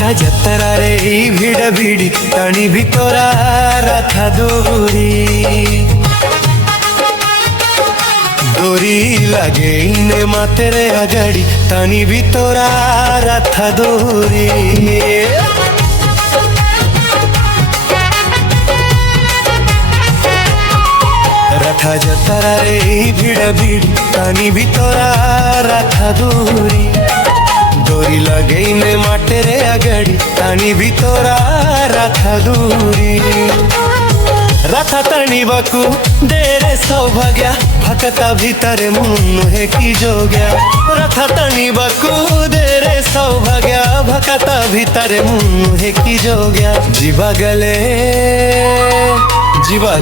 रथा जतरा रे भिड़ भिड़ी टाणी भितरा रथा दूरी डोरी लगे इने मातेरे अगड़ी टाणी भितरा रथा दूरी रथा जतरा रे भिड़ भिड़ी टाणी भितरा रथा दूरी डोरी लगे ने माटेरे अगड़ी टाणी भितरा रथा दूरी रथा टाणी बाकू देरे सौभाग्या भकता भीतर मुहे की जोग्या रथा टाणी बाकू देरे सौभाग्या भकता भीतर मुहे की जोग्या जीवा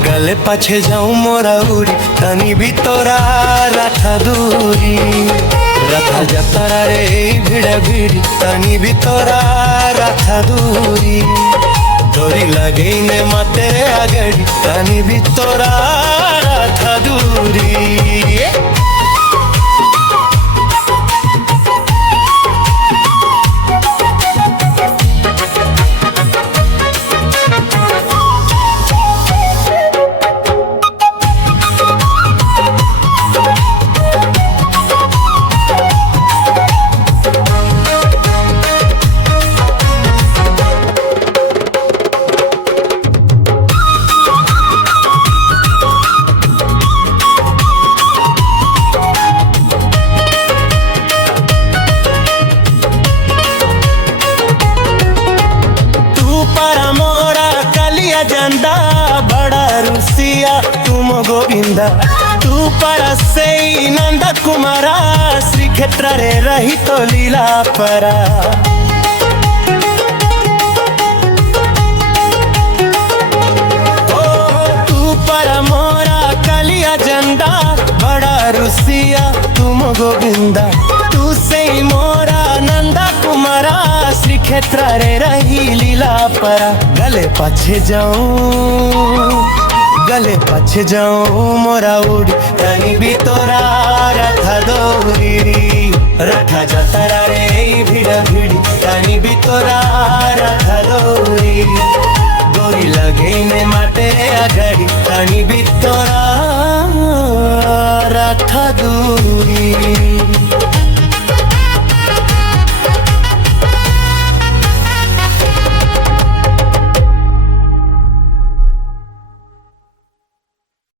गले पाछे जाऊं मोरा उड़ी टाणी भितरा रथा दूरी रथा जतरा रे भिड़ भिड़ी टाणी भितरा रथा दूरी डोरी लगे ने मातेरे अगड़ी टाणी भितरा रथा दूरी जंदा बड़ा रुसिया तुम गोविंदा तू पर से नंदा कुमारा श्री क्षेत्र रे रही तो लीला परा तू पर मोरा कलिया जंदा बड़ा रुसिया तुम गोविंदा तू से मोरा नंदा कुमारा श्री क्षेत्र रे रही लीला परा गले पाछे जाऊं मोरा उड़ी टाणी भितरा रथा दूरी रथा जतरा रे भिड़ भिड़ी टाणी भितरा रथा दूरी डोरी लगे ने माटेरे अगड़ी टाणी भितरा रथा दूरी।